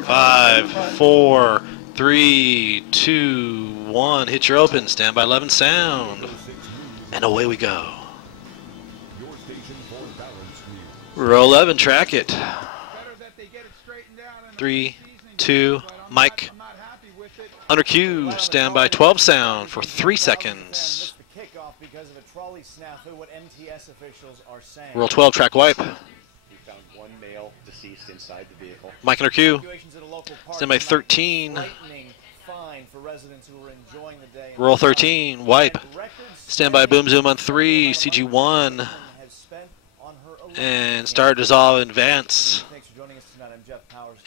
5, 4, 3, 2, 1. Hit your open. Stand by 11 sound. And away we go. Row 11, track it. 3, 2, Mike. Under cue, stand by 12 sound for 3 seconds. Roll 12, track wipe. We found one male deceased inside the vehicle. Mike under cue. Stand by 13. Roll 13, wipe. Stand by boom zoom on 3, CG1. And start dissolve advance.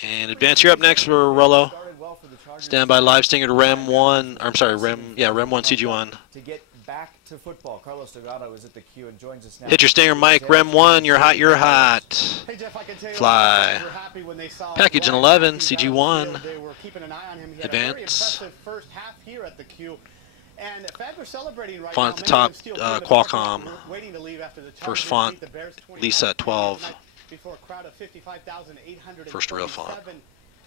And advance, you're up next for Rollo. Stand by live stinger to Rem 1. Or I'm sorry, Rem 1, CG1. To get back to football, Carlos Delgado is at the queue and joins us now. Hit your stinger, Mike. Rem 1, you're hot, you're hot. Hey Jeff, I can tell you Fly. happy when they saw Package in 11, CG1. They were keeping an eye on him. He had Advance. a very impressive first half here at the queue. And fans are celebrating right Font now. at the top, Many of them still Qualcomm. waiting to leave after the First Chargers font, beat the Bears 25 Lisa at 12. before a crowd of 55,847 First real font.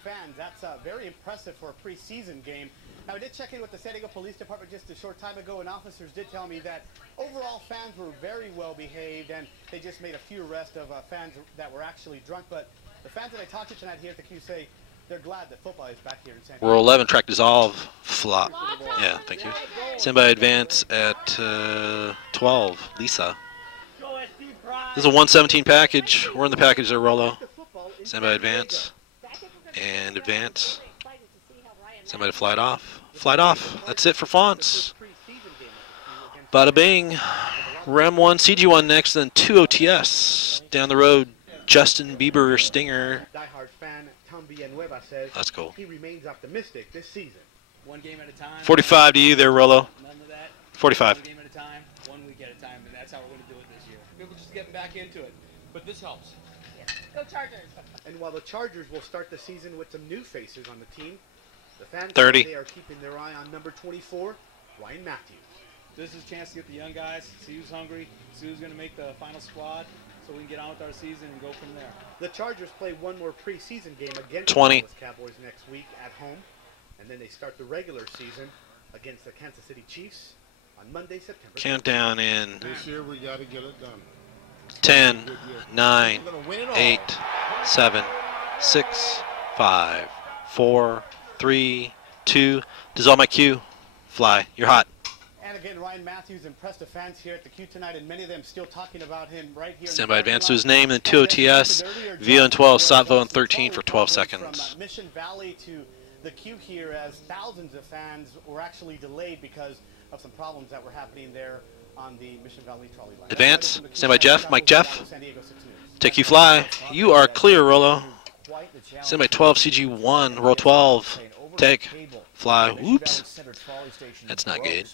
fans. That's very impressive for a preseason game. Now, I did check in with the San Diego Police Department just a short time ago, and officers did tell me that overall fans were very well behaved, and they just made a few arrests of fans that were actually drunk. But the fans that I talked to tonight here at the Q say they're glad that football is back here in San Diego. Roll 11, track dissolve, flop. Yeah, thank you. Stand by advance at 12, Lisa. This is a 117 package. We're in the package there, Rollo. Stand by advance. And advance. Stand by to fly it off. Flight off. That's it for fonts. Bada bing. Rem 1, CG1 next, then 2 OTS. Down the road, Justin Bieber Stinger. Diehard fan Tom Villanueva says that's cool. He remains optimistic this season. One game at a time. 45 to you there, Rollo. None of that. 45. One game at a time, 1 week at a time, and that's how we're going to do it this year. People just getting back into it. But this helps. Yeah. Go Chargers. And while the Chargers will start the season with some new faces on the team, the fans 30. They are keeping their eye on number 24, Ryan Matthews. This is a chance to get the young guys, see who's hungry, see who's going to make the final squad, so we can get on with our season and go from there. The Chargers play one more preseason game against 20. the Dallas Cowboys next week at home, and then they start the regular season against the Kansas City Chiefs on Monday, September. Countdown in This year we got to get it done. 10, 9, 8, 7, 6, 5, 4, 3, 2. Dissolve my cue. Fly. You're hot. And again, Ryan Matthews impressed the fans here at the Q tonight, and many of them still talking about him right here. Stand by advance to his name, then 2 OTS. VO and 12, Satvo and 13 for 12 seconds. From Mission Valley to the Q here, as thousands of fans were actually delayed because of some problems that were happening there on the Mission Valley trolley line. Advance. Stand by Jeff. Mike Jeff. Take you fly. You are clear, Rollo. Stand by 12, CG1. Roll 12. Take. Fly. Whoops. That's not good.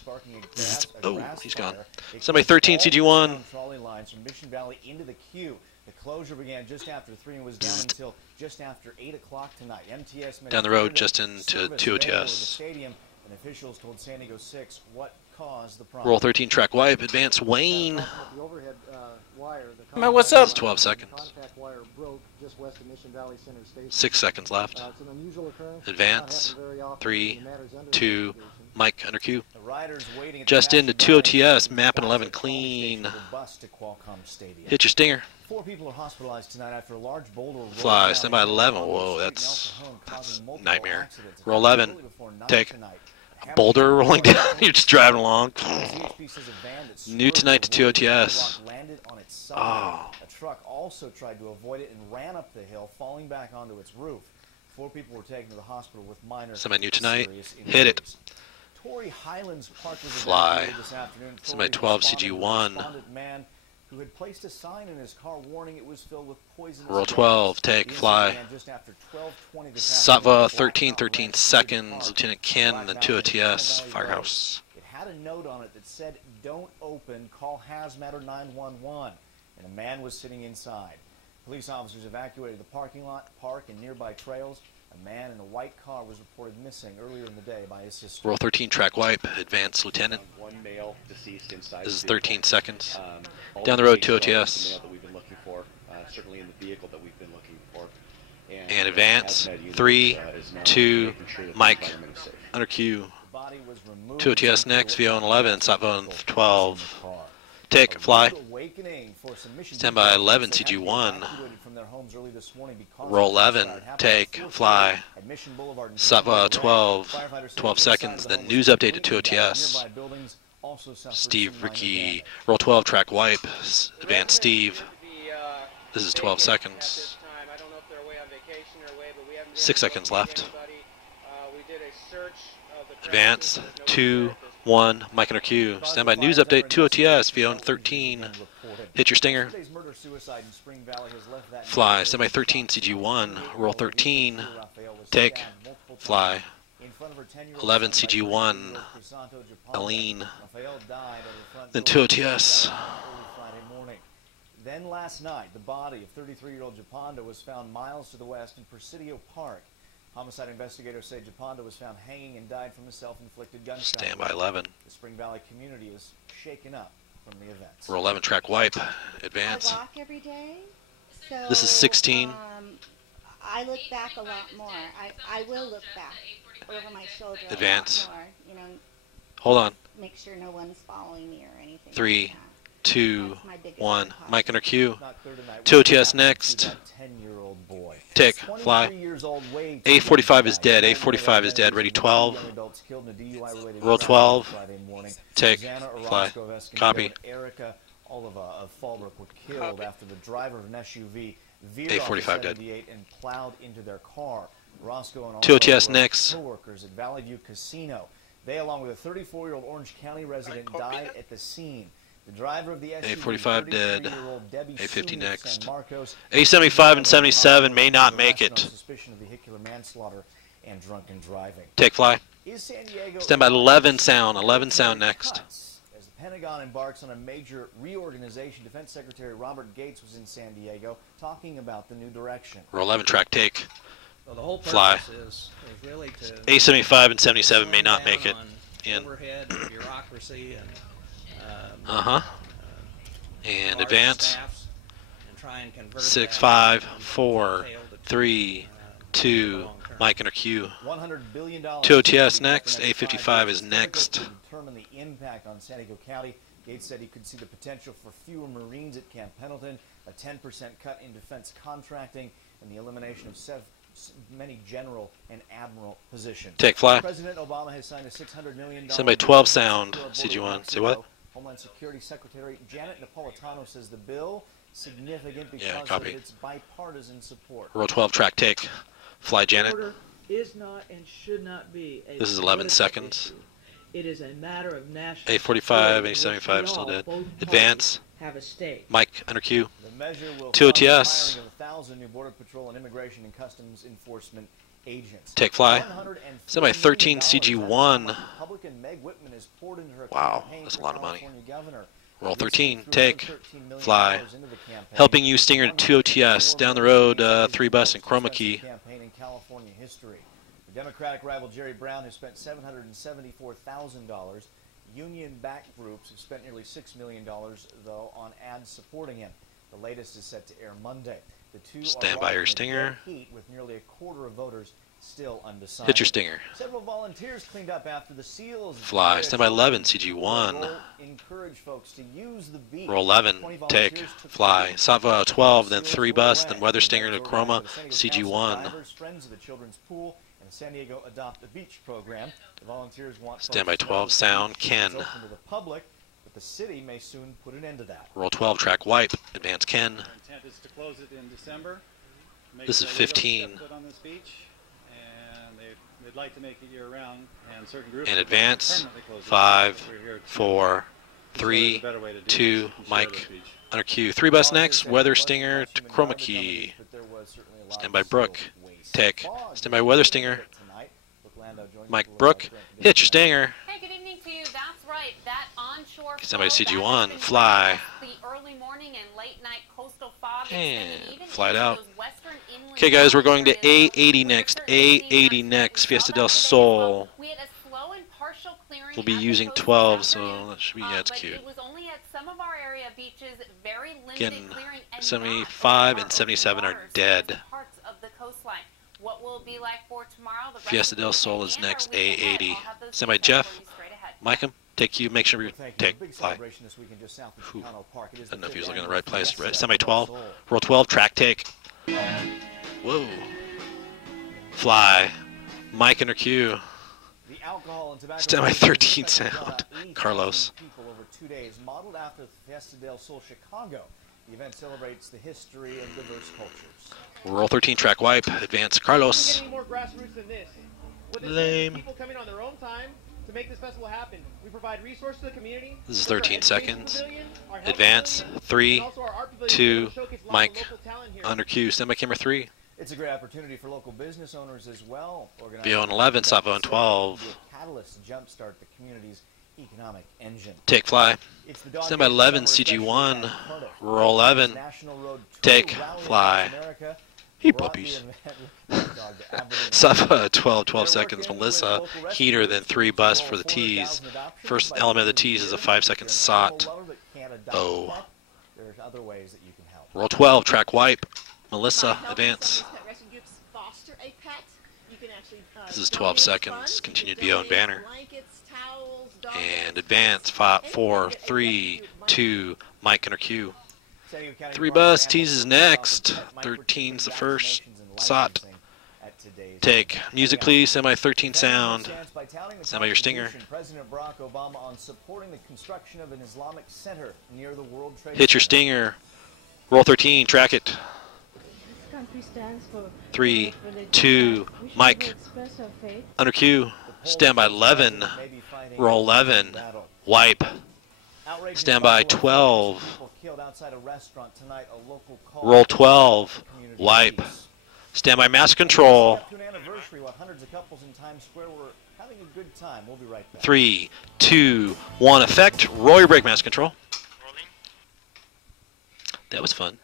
Oh, he's gone. Stand by 13, CG1. Trolley lines from Mission Valley into the queue. The closure began just after 3 and was down until just after 8 o'clock tonight. MTS down the road, just into 2 OTS. Stadium, and officials told San Diego 6 what caused the problem. Roll 13, track wipe. Advance, Wayne. The overhead wire, Man, what's up? 12 seconds. Contact wire broke just west of Mission Valley Center Station. 6 seconds left. It's an unusual occurrence. Advance. 3, 2, Mike under cue. The riders waiting at Just the into 2 OTS. Map and 11 clean. bus to Qualcomm Stadium. Hit your stinger. 4 people are hospitalized tonight after a large boulder rolled Fly. down Stand by into 11. Qualcomm Whoa, Street in that's El Cajon, causing multiple nightmare. accidents. Roll 11. Early before 9 Take. tonight. Boulder rolling down. You're just driving along. CHP says a van that New tonight to 2 OTS. landed on its side. Oh. A truck also tried to avoid it and ran up the hill, falling back onto its roof. 4 people were taken to the hospital with minor Semi-new tonight. serious Hit it. injuries. Torrey Highlands Park was Fly. evacuated this afternoon. Semi Torrey 12 responded to a CG1. respondent man who had placed a sign in his car warning it was filled with poisonous Roll gas. 12. Take. The Fly. incident began just after 12:20 this afternoon Satva at 13, Blackout 13 Ranch seconds. Park. Lieutenant Ken, then 2 OTS. Firehouse. It had a note on it that said, "Don't open, call hazmat or 911." And a man was sitting inside. Police officers evacuated the parking lot, park, and nearby trails. A man in a white car was reported missing earlier in the day by his sister. Roll 13, track wipe. Advance, Lieutenant. One male deceased inside. This is the vehicle. 13 seconds. All Down the road, 2 indications are OTS. the male that we've been looking for, certainly in the vehicle that we've been looking for. And advance. hazmat unit, 3, is now 2, making sure that the Mike, environment is safe. under Q. The body was removed 2 OTS from next, the VO on 11, stop on vehicle 12. in the car. Take, A fly. rude awakening for some mission Stand by details 11, that had to be CG1. evacuated from their homes early this morning because Roll of the 11, homicide happened take, at 4:30 fly. at Mission Boulevard in Stop San Diego. 12, Firefighters say 12 inside seconds, the then home news was update to 2 completely damaged. OTS. Nearby buildings also suffered Steve, some minor Ricky, damage. roll 12, track wipe. Advance Steve. This is 12 seconds. 6 seconds left. Advance, 2, 1, Mike under Q. Stand by news update, 2 OTS, VO on 13. Hit your stinger. Yesterday's murder-suicide in Spring Valley has left that Fly, neighborhood stand by 13, CG1. Roll 13. Raphael was Take, stabbed multiple fly. times in front of her 10-year-old 11, son by CG1. 33-year-old Crisanto Japanda. Aline. Raphael died at her front Then door 2 OTS. early Friday morning. Then last night, the body of 33-year-old Japanda was found miles to the west in Presidio Park. Homicide investigators say Japanda was found hanging and died from a self-inflicted gunshot. Stand by 11. The Spring Valley community is shaken up from the events. Roll 11, track wipe. Advance. I walk every day. So, This is 16. I look back a lot more. I will look back over my shoulder Advance. a lot more. You know, Hold on. make sure no one's following me or anything. 3, like that. 2, That's my biggest 1, precaution. Mike under Q. Not clear tonight 2 what OTS happened to next. that 10-year-old boy. Take, 23 fly. years old Wade A45 is dead. died. A45 is dead. Ready, 12. Young adults killed in a DUI-related Roll crash 12. Friday morning. Take, Susanna fly. Orozco of Escondido Copy. and Erica Oliva of Fallbrook were killed after the driver of an SUV veered A45 off the dead. 78 and plowed into their car. Orozco and 2 Oliva OTS were next. co-workers at Valley View Casino. They, along with a 34-year-old Orange County resident, died at the scene. The driver of the SUV, A45 dead. 33-year-old Debbie A50 Sumi of next. San Marcos, A75 and 77 may not make on it. suspicion of vehicular manslaughter and drunken driving. Take, fly. Is San Diego Stand by 11 sound. 11 sound next. Cuts? As the Pentagon embarks on a major reorganization, Defense Secretary Robert Gates was in San Diego talking about the new direction. Roll 11, track take. Well, the whole Fly. purpose is really to A75 and 77 may slim not down make it. on In. overhead and bureaucracy and Uh-huh. And large advance. staffs and try and convert 6, that 5, from 4, detail to 3, 2, long term. Mike under Q. $100 billion. 2 OTS next. for the A55 5 is years. next. To determine the impact on San Diego County, Gates said he could see the potential for fewer Marines at Camp Pendleton, a 10% cut in defense contracting, and the elimination of many general and admiral positions. Take, fly. President Obama has signed a $600 million. Send by 12 sound. CG1. Say what? Homeland Security Secretary Janet Napolitano says the bill significant because Yeah, of copy. its bipartisan support. Roll 12, track take. Fly, Janet. Order is not and should not be a This is 11 political seconds. issue. It is a matter of national A45, security in which A75 we still all, dead. both parties, Advance. have a stake. Mike under Q. The measure will 2 fund the OTS. hiring of 1,000 new Border Patrol and Immigration and Customs Enforcement agents. Take, fly. $150 Send by 13 million CG1. Republican Meg Whitman has poured into her Wow, campaign that's a for lot of money. California governor. Roll Whitman 13. threw Take. $113 million Fly. into the campaign. Helping you Stinger to 2 OTS. Down the road, 3 bus and chroma key. Campaign in California history. The Democratic rival Jerry Brown has spent $774,000. Union-backed groups have spent nearly $6 million, though, on ads supporting him. The latest is set to air Monday. The two Stand are by your riding a stinger. dead heat with nearly a quarter of voters still undecided. Hit your stinger. Several volunteers cleaned up after the seals. Fly. Stand by 11 CG1. Roll encourage folks to use the beach. Roll 11. 20 Take. volunteers took Fly. the beach. Sava 12, then Seals 3 were bus, away. then Weather Stinger to Events chroma. organized by the San Diego Council of CG1. Divers, Friends of the Children's Pool, and the San Diego Adopt a Beach program. The volunteers want Stand by folks to know 12 that the sound. beach is Ken. open to the public, but the city may soon put an end to that. Roll 12, track wipe. Advance Ken. Our intent is to close it in December. Make This is the widows 15. step foot on this beach, and they'd like to make it year-round, and certain groups And would like to advance. permanently close it. 5, We're here to 4, show 3, there's a better way to do 2, this and share Mike this beach. under Q. 3 bus Volunteers next. said Weather it wasn't Stinger much to human chroma garbage on the key. beach, but there was certainly a lot Stand of by Brooke. sealed waste. Take. Fog Stand by Weather is Stinger. tonight. Brooke Landau joins Mike us with Brook. live current Hit your conditions. stinger. Hey, good evening to you. That's right. That onshore Somebody flow, CG1, that has been fly. the early morning and late night coastal fog And extended even fly it into out. those western inland Okay, guys, we're going to areas. A80 next. A80 next. Fiesta del Sol. We had a slow and partial clearing We'll be at the using coast this 12, afternoon, so that should be, yeah, it's but cute. it was only at some of our area beaches, very limited Again, clearing, and 75 not and 77 are over waters in dead. parts of the coast will be like for tomorrow. The Fiesta del Sol is weekend next, or weekend ahead. A80. I'll have those Semi details Jeff, for you straight ahead. Micah, take you, make sure you Thank you. take, Big fly. celebration this weekend just south of Whew. Chicano Park. It is I don't know the if he was fifth looking in the right annual place. Fiesta Semi del 12, Sol. roll 12, track take. Whoa. Fly. Mike under cue. The alcohol and tobacco Semi festival 13 is expected to draw sound. 80,000 Carlos. people over 2 days, modeled after the Fiesta del Sol Chicago. The event celebrates the history of diverse cultures. Roll 13, track wipe. Advance Carlos. Any more grassroots than this? With this Lame. people coming on their own time to make this festival happen. We provide resources to the community. This is With our 13 education seconds. pavilion, our health Advance pavilion, 3, and also our art pavilion 2, to showcase live Mike local talent here. under cue. Semi camera 3. It's a great opportunity for local business owners as well. BO on 11, Savo on 12. Be a catalyst to jumpstart the community's economic engine. Take fly. It's the Stand by 11, CG1. Roll 11. Take fly. Hey, puppies. Safa 12, 12 seconds. Melissa, heater, then 3 bus for the tees. First element of the tees is a 5-second SOT. Oh. There's other ways that you can help. Roll 12, track wipe. Melissa, advance. This is 12 seconds. Continued BO and banner. And advance. 5, 4, 3, 2. Mike under cue. 3 bus. Teases next. 13's the first. SOT. Take. Music please. Semi 13 sound. Semi your stinger. President Barack Obama on supporting the construction of an Islamic center near the World Trade Hit your Center. stinger. Roll 13. Track it. 3, 2. Mike. Under cue. Stand by 11. Roll 11. Wipe. Stand by 12. Roll 12. Wipe. Stand by mass control. 3, 2, 1. Effect. Roll your brake, mass control. That was fun.